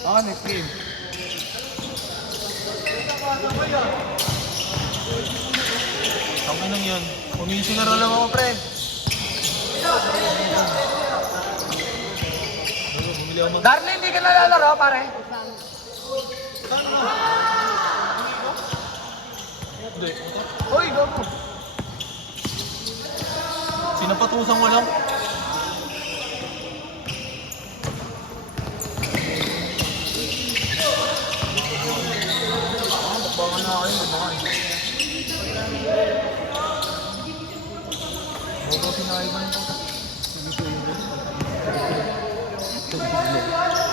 Okay, next game. Tangin nang yan. Umising na lang ako, pre. Darlene, hindi ka nalalaro, pare. Hindi. Uy, gago. Sinapatusan ko lang. Baka na kayo, mabangan. Bobo sinaiban po.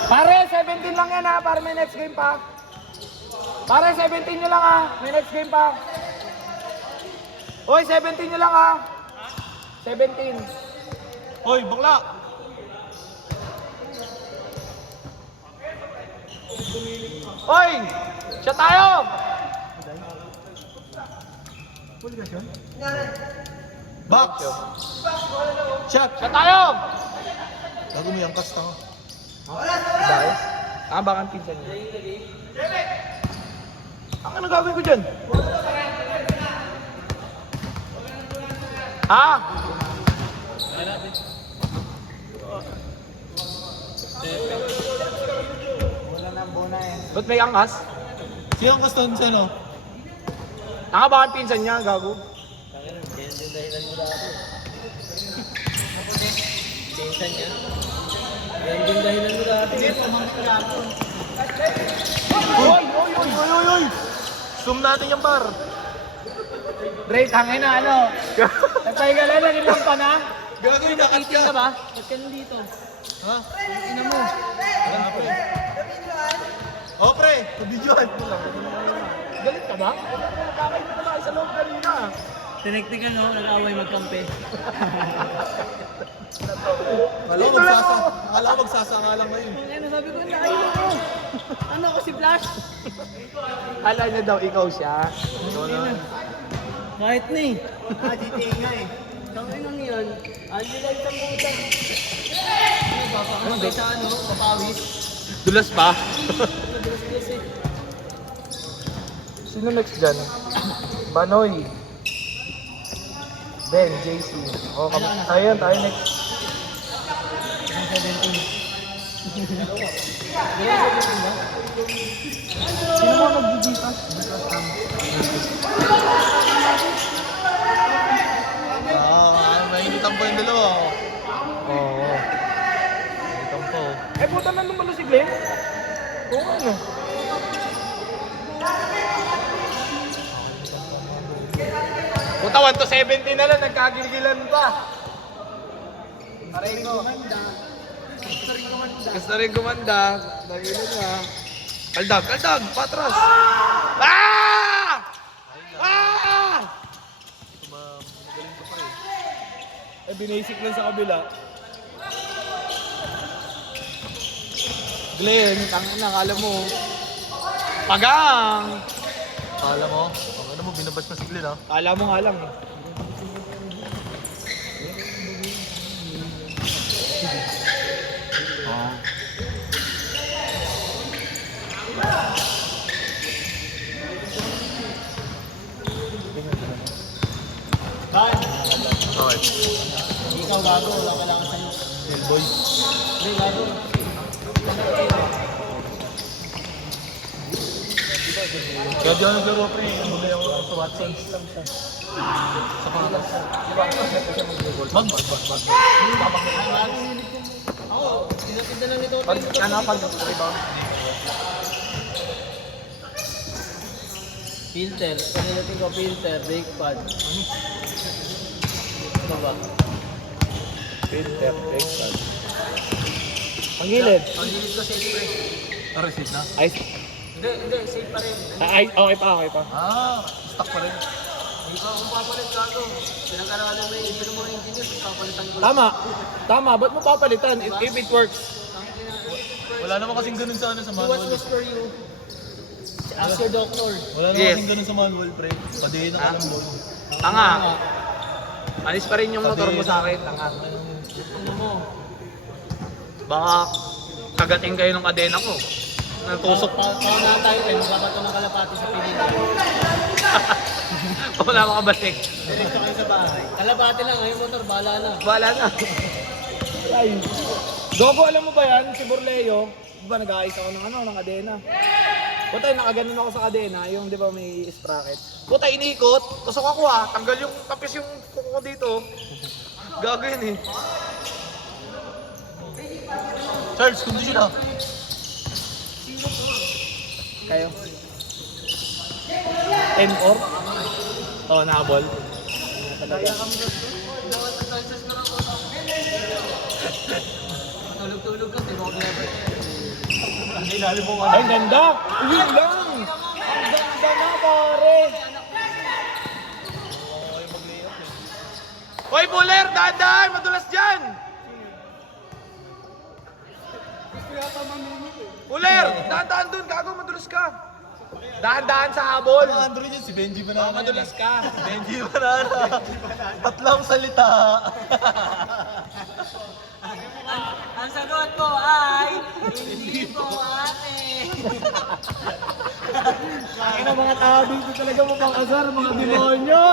Pare, 17 lang yan ha, para may next game pa. Pare, 17 nyo lang ha, may next game pa. Uy, 17 nyo lang ha. 17. Hoy, bakla! Uy, siya tayo. Box! Shot! Siya tayo. Gago mo yung kasta ko. Dahil? Ah, baka ang pinsan niya. Ano gagawin ko dyan? Ah! Wala nang bona eh. Ba't may angkas? Sino ang kasta sa ano? Baka ang pinsan niya, gago. Pinsan niya. Yan yung dahilan mo dati. Uy! Uy! Uy! Oy, oy, oy! Zoom natin yung bar. Dre, tangin na ano? Nagpahiga lang, nag-ibang pa na? Gago yung nakat ka. Ka ba? Ba't ka nandito? Ha? Ina mo. Wala na, pre. Oh, pre! Pabidyohan. Galit ka ba? Nagkakay mo naman sa loob kanina. Tinektikan no, nag-away magkampi. Akala ko magsasaka lang ngayon. Ano sabi ko, nakailan ko. Ano ako si Flash? Ala niya daw, ikaw siya. Kahit na eh. GTA nga eh. Tangin ang yan. Ano lang sa puta. Ano ba? Pakakagay sa ano? Papawis. Dulas pa? Dulas-dulas eh. Sino next dyan? Banoy. Ben, JC. Oh, tayo next. Sino mo nag-gigitas? Nainitan po yung dalawa. Oo. Nainitan po. Eh, puta na lumalo si Glenn. Oo, ano? Puta, 1 to 70 na lang, nagkagilgilan pa. Aray ko. Gusto rin gumanda. Nagino niya. Kaldag, patras. Ah! Ah! Magaling ka pa rin. Eh, binasic lang sa kabila. Glenn, tangin na, kala mo. Pagang! Akala mo? Ano mo, binabas na si Glenn, ha? Kala mo nga lang eh. Okay. Ikaw gago, wala kailangan sa'yo. Hellboy. Hindi gago. Kaya di ako naglaro, pre. Bumili ako sa Watson. Sa pangalas. Mag. Ako, tinatid na lang ito. Pag rebound. Filter. Pagdating ko filter, brake pad. Ano ba? Filter, brake pad. Ang gilid. Ang hilig ko safe pre. Receipt na? Ice. Hindi, safe pa rin. Ay, okay pa. Stock pa rin. Ikaw kung papalit ka ako. Pinag-aralan mo yung engineer mo yung engineer, papalitan ko lang. Tama, ba't mo papalitan if it works? Wala naman kasing ganun sa ano sa Do what's manual. best for you. Ask your doctor. Wala naman Yes. kasing ganun sa manual, pre. Padihin na alam mo. Tanga. Alis pa rin yung motor mo sa akin, tanga. Ano mo? Baka kagating kayo ng kadena ko. Natusok. Paunahan tayo, pero magkabato ng kalapati sa pinili. Wala makabalik. Diretso kayo sa bahay. Kalapati lang, ngayon motor, bahala na. Wala na. Ay. Gogo, alam mo ba yan? Si Borleo, di ba nag-aayos ako ng kadena? Puta, nakaganon ako sa kadena, yung di ba may sprocket. Puta, iniikot, tusok ako tanggal yung tapis yung kuko ko dito. Gago yun eh. Charles, kondisyon na. Kayo? 10-4? Oo, nakabol. Tulog-tulog ka, di ba ako clever? Hindi, lalo mo Ay, ganda! Uwi lang! Ang ganda na, pare! Hoy, Buller! Dahan-dahan! Madulas dyan! Buller! Dahan-dahan dun! Gago, madulas ka! Dahan-dahan sa habol! Android yun, si Benji Banana. Madulas ka! Benji Banana. Tatlong salita. Ang sagot ko ay, hindi po ate. Ay, na mga tao dito talaga mukhang asar, mga demonyo!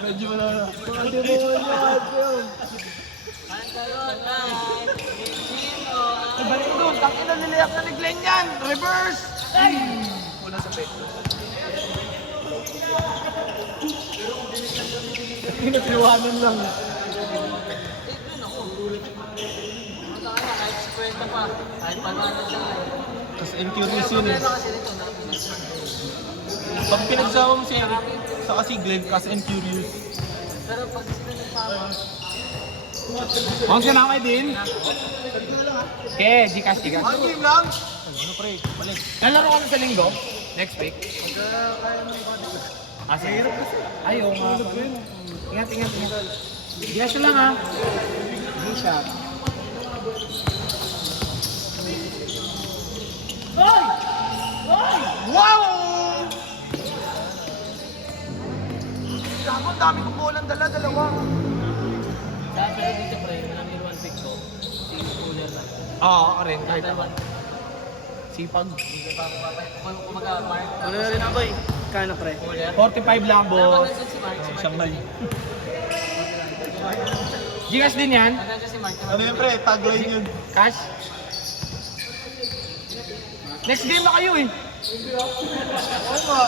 Benji Banana. Mga demonyo! Asyong! Ang sagot ay, hindi po ate. Balik doon! Tangin na niliyak na ni Glenn yan! Reverse! Ay! Una sa peto. Pinagsiwanan lang. Kahit 50 pa, kahit panalo siya. Tapos incurious yun eh. Problema kasi nito, Pag pinagsama mo si Eric, saka si Glenn, kasi incurious. pero pag sila nagsama, Huwag ka na kay Din. Okay, Gcash. Ano game lang? Ano pre? Balik. Lalaro ka na sa linggo? Next week? Sige. Ay, oo nga. Ingat. Gcash lang ha. Gcash. Wow! Gago, ang dami kong bolang dala-dalawa. sa pero dito pre, namin one pick ko, si cooler lang. Oo, ako rin. Kahit Taiwan. sipag. Kung mag-mark. Ano na rin ako eh. Kano pre? Cooler. 45 lang, boss. Nandun si Mark. Shanghai. Gcash din yan? Nandun si Mark. Ano yun pre? Tagline yun. Cash? Next game na kayo eh. Oo nga.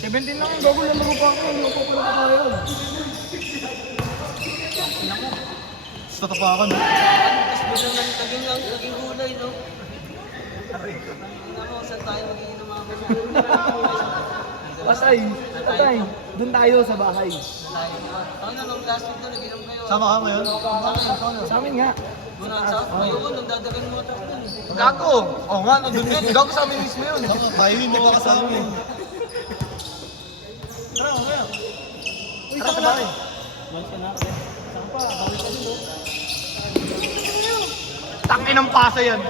17 lang yung gago, lalaro pa ako. Lalaro pa pala tayo. Sa tapakan. Tapos biglang naging gulay, no? Ano mo, saan tayo magiging ng mga Pasay. Patay. Doon tayo sa bahay. tayo, di ba? Ano nung last week doon, naginom kayo. Sama ka ngayon? Sa amin nga. Bonanza? Ayun, nung dadagan mo ito doon. Gago. Oo nga, nandun yun. Gago sa amin mismo yun. Sama, tayo yung mga kasama eh. Tara, mamaya. Tara sa bahay. Tangin ng pasa yan.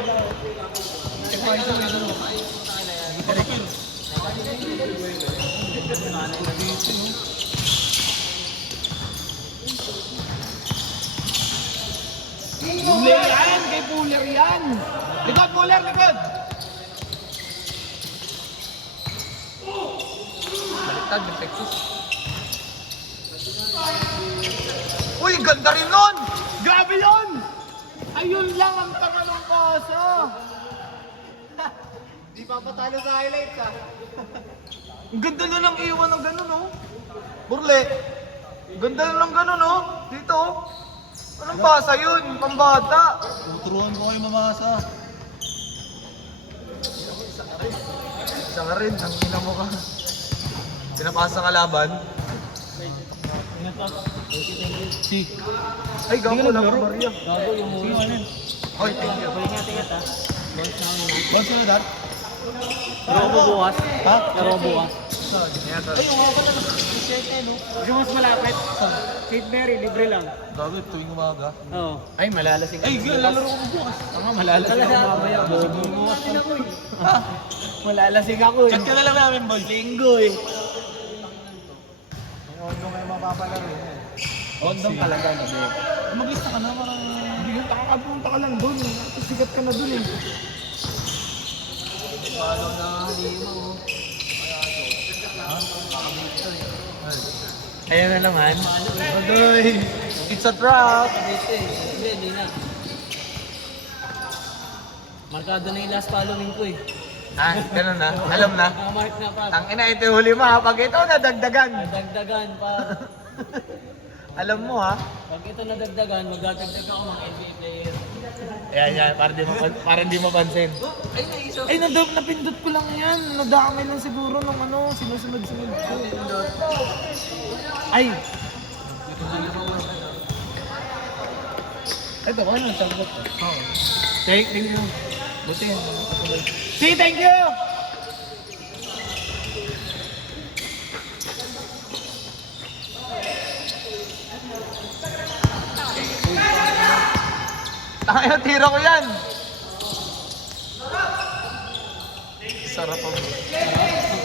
Puller yan! Kay Puller yan! Likod, Puller! Likod! Baliktad, defectus. Uy, ganda rin nun! Grabe yun! Ayun lang ang tanga ng paso! Di pa patalo sa highlights ah. Ang ganda na lang iwan ng ganun oh. Burle. Ganda na lang ganun oh. Dito oh. Anong pasa yun? Pambata. Tuturuan ko kayo mamasa. Isa nga rin, ang ina mo ka. Pinapasa ka laban. Si. Ay, gago lang ka Maria. Gago yung muna. Oy, thank you. Ingat ha. Bounce na ako na. Bounce na dad? Laro mo bukas. Ha? Laro mo bukas. Ay, yung ako na t-shirt eh, no? Gusto mas malapit. St. Mary, libre lang. Gabi, tuwing umaga. Oo. Ay, malalasing Ay, lalaro ko bukas. Tama, malalasing ako mamaya. Bobo mo. Malalasing ako eh. Chat ka na lang namin, boy. Linggo eh. Ondong kayo mapapalaro eh. Ondong talaga na, Bek. Mag-lista ka na, parang... Hindi ka kakapunta ka lang doon. Sigat ka na doon eh. Ayan na naman. Agoy! It's a trap! Dito eh. Hindi na. Markado na yung last following ko eh. Ah, ganun na. Alam na. Nakamark na pa. Ang ina, ito yung huli mo ha. Pag ito, nadagdagan. Nadagdagan pa. Alam mo ha. Pag ito nadagdagan, magdadagdag ako mga NBA player. Ayan, yan. Para di mapansin. Oh, ay naisip. Ay, napindot ko lang yan. Nadamay lang siguro ng ano, sinusunod-sunod ko. Ay! Ito, ano? Sagot ko. Oo. Thank you. Buti. See, thank you! Ay, tira ko yan! Sarap po.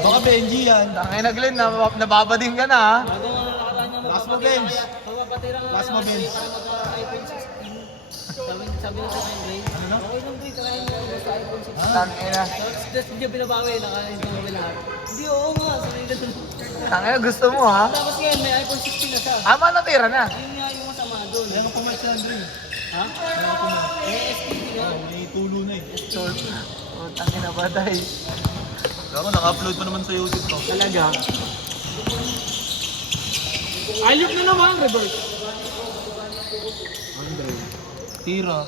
Baka Benji yan. Tangay na Glenn, nababading ka na ha. Bago nga nakalaan niya, Last mo, Benz. magpapatira nga Last mo, Benz. para magka-iPhone 16. Sabi na sa akin, Ray. Okay lang, Ray. Tarayin mo basta iPhone 16. Tangay na. Tapos hindi binabawi, naka-install mo lahat. Hindi, oo nga. Sanay na doon. Tangay na, gusto mo ha. Tapos ngayon, may iPhone 16 na siya. Ama, natira na. Yun nga yung masama doon. Meron ko match yan, Dre. Ha? May STD nga. May tulo na eh. Oh, tangay na batay. Pero naka-upload pa naman sa YouTube to. Talaga. Ayok na naman, reverse. Andre. Tira.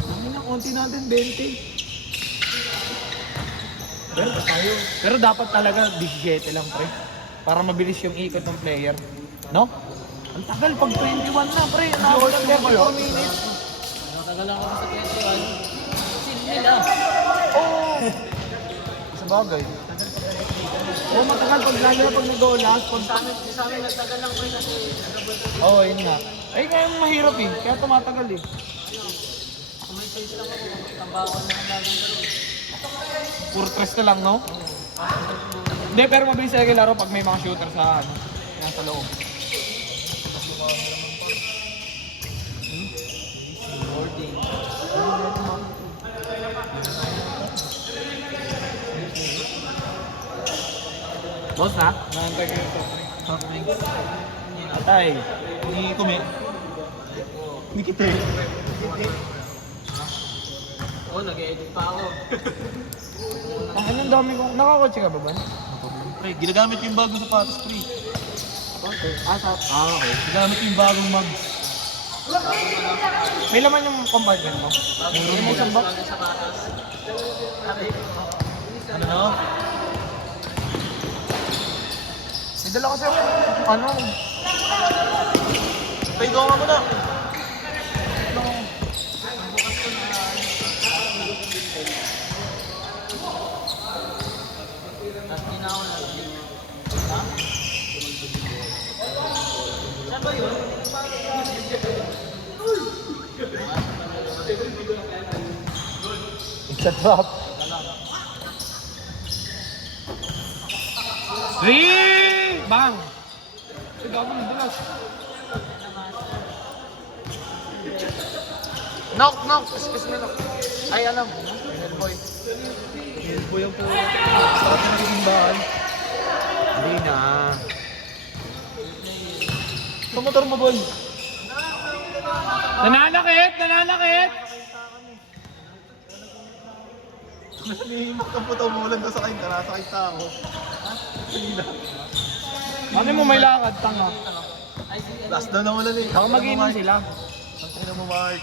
Ano na, konti natin, 20. Pero dapat talaga 17 lang, pre. Para mabilis yung ikot ng player. No? Ang tagal pag 21 na, pre. Nakakot lang 34 minutes. Matagal ako sa 21. Sin nila. Oh! Sa bagay. Oo, matagal pag lalo na pag nag-o-last. Sa amin nagtagal lang pre kasi Oo, yun nga. Ay, kaya mahirap eh. Kaya tumatagal eh. may stage lang ako. Tambakan na lang lagi laro. Puro stress na lang, no? Hindi, pero mabilis talaga laro pag may mga shooter sa, ano, nasa loob. Boss na? Nantay ko ito. Atay. Ni Kume. Ni Kite. Oo, nag-edit pa ako. Ang ang dami kong... Nakakotse ka ba ba? Pre, ginagamit ko yung bagong sapatos, pre. Okay. Ginagamit ko yung bagong mugs. May laman yung compartment mo? May isang box? Lagi sa patas. Ano na? May dala kasi ako, ano? Pay ko nga muna. Tapos ginawa na lang. Ha? Saan ba yun? It's a trap. Three! Bang! Ay, gago ng dulas. Knock! Excuse me, knock. Ay, alam. Boy. Boy ang po. Sarap na nagiging bahay. Hindi na. Sa motor mo, boy. Nananakit! Nahihimot ang puto mo ulan daw sa kain. Nasakay tao. Ano mo may lakad, tanga? Last down na ulan eh. Baka mag-inom sila. Ang ina mo, Mark.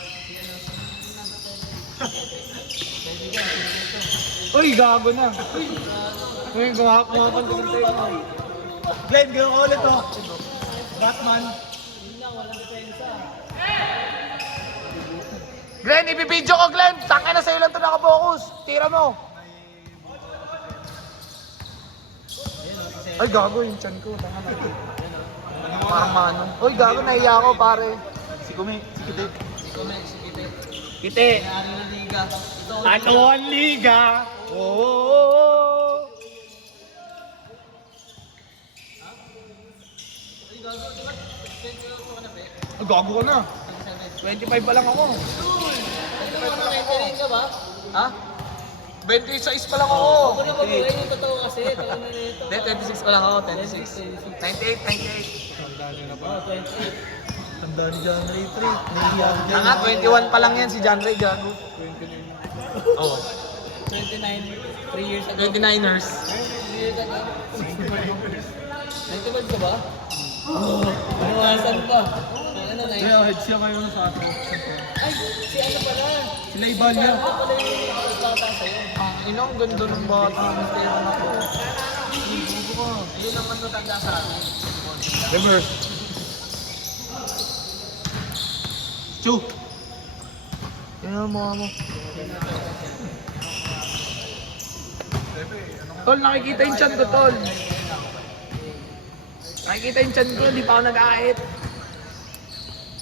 Uy, gago na. Uy, kumakan ko ng tayo. Glenn, gano'n ka ulit oh. Batman. Glenn, ipipidyo ko, Glenn! Tangin na sa'yo lang ito nakapokus. Tira mo. Ay, gago yung chan ko. Tanga na. Parang manong. Uy, gago, nahiya ako, pare. Si Kume, si Kite. Kite. May-ari ng liga. Ito ako. Ano ang liga? Oh. Ay, gago ka na. 25 pa lang ako. 29 ka ba? Ha? 26 pa lang ako. Ako na mabuhay yung totoo kasi. Taon na nito. Hindi, 26 pa lang ako, 26. 98. Tanda ni John Ray 3. Naiiyak dyan. Nga, 21 pa lang yan si John Ray, gago. Oo. 29, 3 years ago. 29ers. 3 years ago. 95 ka ba? Oo. Paniwasan pa. Ano na Kaya head siya kayo sa akin. Ay, si ano pala? Sila Ibalya. Ako pala yung nakakasbata sa'yo. Ang ganda ng bata. Meron ako. Bugo ka. Yun naman natanda sa akin. Reverse. Chu. Tingnan mo mo. Tol, nakikita yung chan ko, tol. Nakikita yung chan ko, hindi pa ako nag-aahit.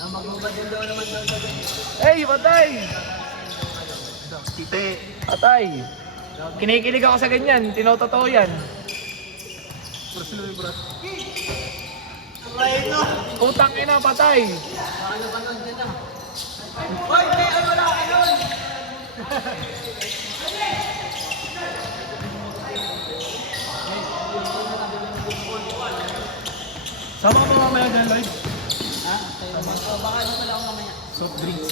Ang magbubad din daw naman daw sa Hey, patay! Kite. Patay! Kinikilig ako sa ganyan, tinototoo yan. Brasil may brat. Utang ina, patay! Ano ba nun dyan ah? Hoy, may ano wala ka nun! Sama ka pa mamaya dyan, Lloyd. Ha? So, baka ano pala ako mamaya. Soft drinks.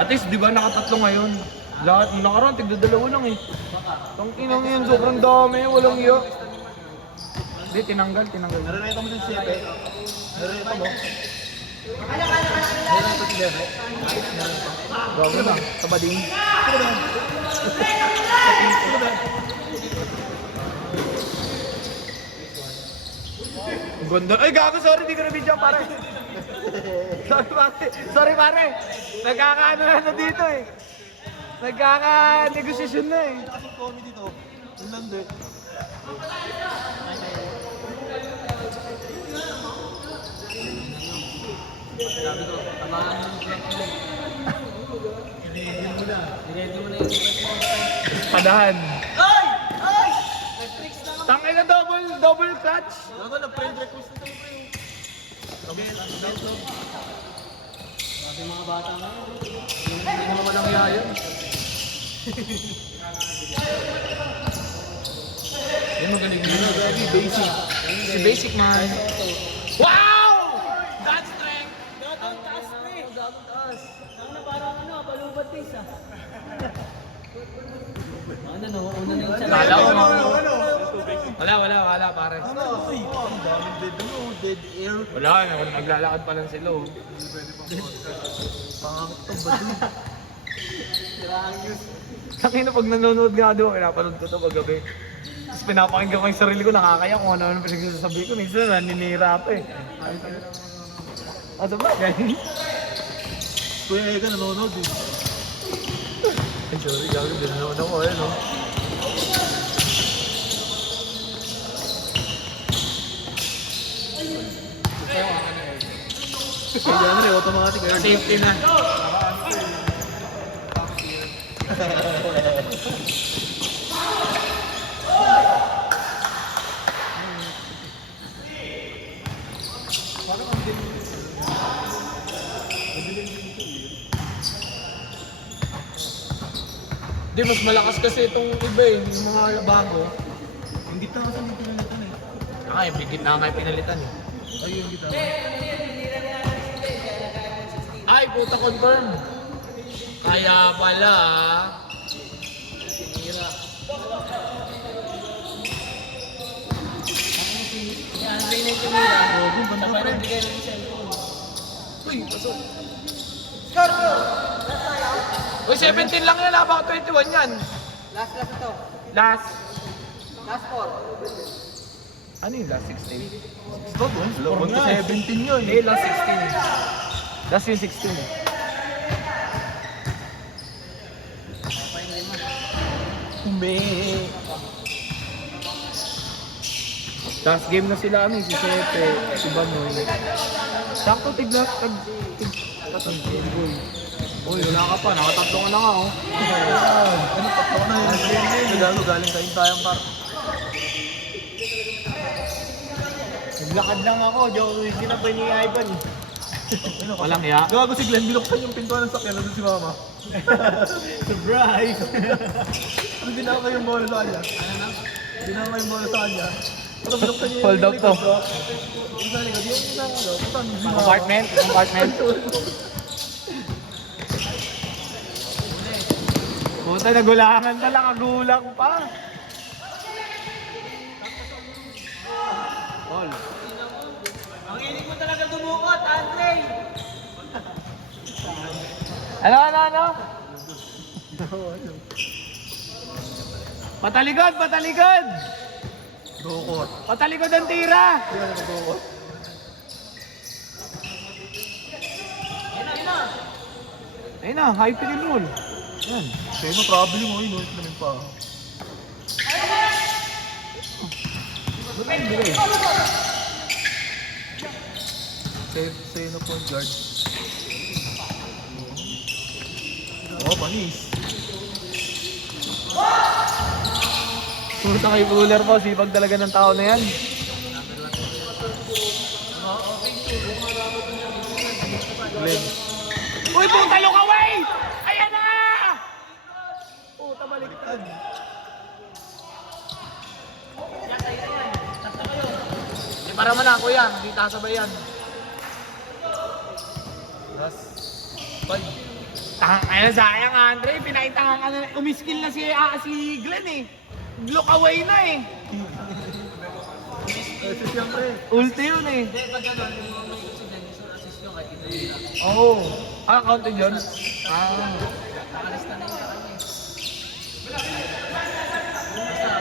At least, di ba nakatatlo ngayon? Lahat, nung nakaraan, tigdadalawa lang eh. Tangkinang yun, sobrang dami, walang iyo. Hindi, tinanggal. Narireta mo din si Epe. Narireta mo. Narireta si Bebe. Gawin na, tabading. Ang ganda. Ay, gago, sorry, di ko na video, pare. Sorry, pare. Nagkakaano na dito eh. Nagkaka-negosasyon na eh. Nakasang comedy to. Yung lande. Sabi ko, tamaan mo yung plot mo. I-ready mo na yung plot mo. Padahan. Ay! Ay! Nag-tricks na ako. Tangay na double clutch. Gago na friend request na tayo, pre. Kasi mga bata nga. Hindi mo naman ang yun. Yan magaling yun. Gabi, basic. Si Basic Man. Wow! That's strength! Gatong taas, pre. Gatong taas. Ano, parang ano, palubat face ah. Ano, nauuna na yung chan. Kala ko Wala, pare. Ano? Uy, ang daming dead air. Wala, naglalakad pa lang sila. Oh. Pangakit to, baduy. Tangina pag nanonood nga doon, pinapanood ko ito paggabi. Tapos pinapakinggan ko yung sarili ko, nakakaya kung ano pinagsasabi ko. Minsan naninira pa eh. Ano ba? Kuya Ega nanonood eh. Ay, sorry, gagawin din nanonood ako eh, no? Kaya ano eh, automatic air. Safety na. Di, mas malakas kasi itong iba eh, yung mga bago. Yung gitna kasi hindi pinalitan eh. Ay, bigit na nga yung pinalitan eh. Ay, yung gitna. Ay, puta confirm. Kaya pala. Tinira. Si Andre na yung tumira. banda, Sabay pre. nagbigay ng cellphone. Uy, pasok. Uy, 17 lang yan, baka 21 yan. Last ito. Last. Last 4. Ano yung last 16? Stop, oh. 1 to 17 yun. Hindi, last 16. Last yung 16. Kume. Last game na sila, ano, si Sepe, si Banoy. Sakto, boy. Uy, wala ka pa, nakatatlo ka na nga, oh. Ano, tatlo na yun. Nagalo, galing kayong tayang par. Naglakad lang ako, hindi na pa ni Ivan. Walang ya. Gago si Glenn, binuksan yung pintuan ng sakyan, nandun si Mama. Surprise! Ano ginagawa yung bola sa kanya? Ginagawa yung bola sa kanya. Pero binuksan niya Hold up to. Yung sa likod, yung isang ano, putan si Mama. Compartment. Compartment. Puta, nagulangan pala. Kagulang pa. All. Ang hilig mo talaga dumukot, Andre! Ano? Patalikod, patalikod! Dukot. Patalikod ang tira! Yan, dukot. Ayun na, high pick and roll. Yan. Kaya no, traveling mo, yun, namin pa. Sa'yo na point guard. Oh, panis. Puta kay Fuller po, sipag talaga ng tao na yan. Glenn. Uy, puta, look away! Ayan na! Puta, baliktad. Di para man ako yan, hindi tasabay yan. Last 5. Ayun, sayang Andre, pinaitangan ka na. Umiskill na si Glenn eh. Look away na eh. Kasi siyempre, Ulti yun eh. Hindi, pag gano'n, yung mga may incident, yung assist nyo kahit hindi. Oo. Ah, counted yun? Ah. Nakalista na yung kanya. Basta,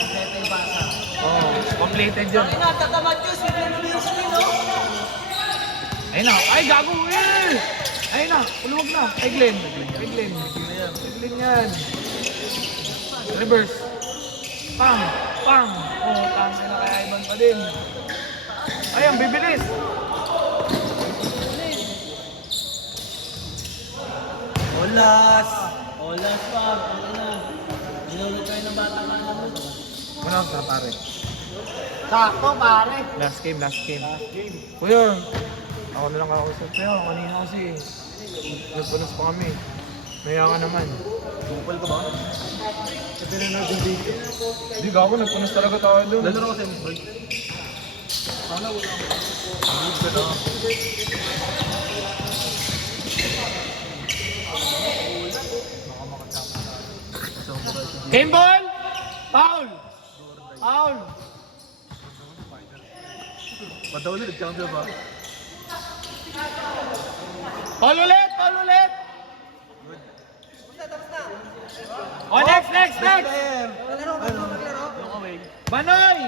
kompleto yung basa. Oo, completed yun. Ay na, tatamad yun, si Glenn Wilson, no? Ayun na. Ay, gago eh! Ayun na, ulumag na. Ay, Glenn. Ay, Glenn. Ay, Glenn yan. Reverse. Pang! Pang! Oh, tangin na kay Ivan pa din. Ay, ang bibilis! Olas! Olas pa, ano na. Nilulog kayo ng bata ka na mo. Ano ka, pare? Sakto, pare. Last game, last game. Kuya, ako na lang kakausap. Kuya, kanina kasi nagpunas pa kami. Maya ka naman. kupal ka ba? Hindi gago, nagpunas talaga tayo doon. Lalaro ko sa break. Sana wala ako. Good ka na. Game ball! Foul! Foul! Ba't daw ulit, nag-champion ba? Foul ulit! Foul ulit! Oh, next! Player! Banoy!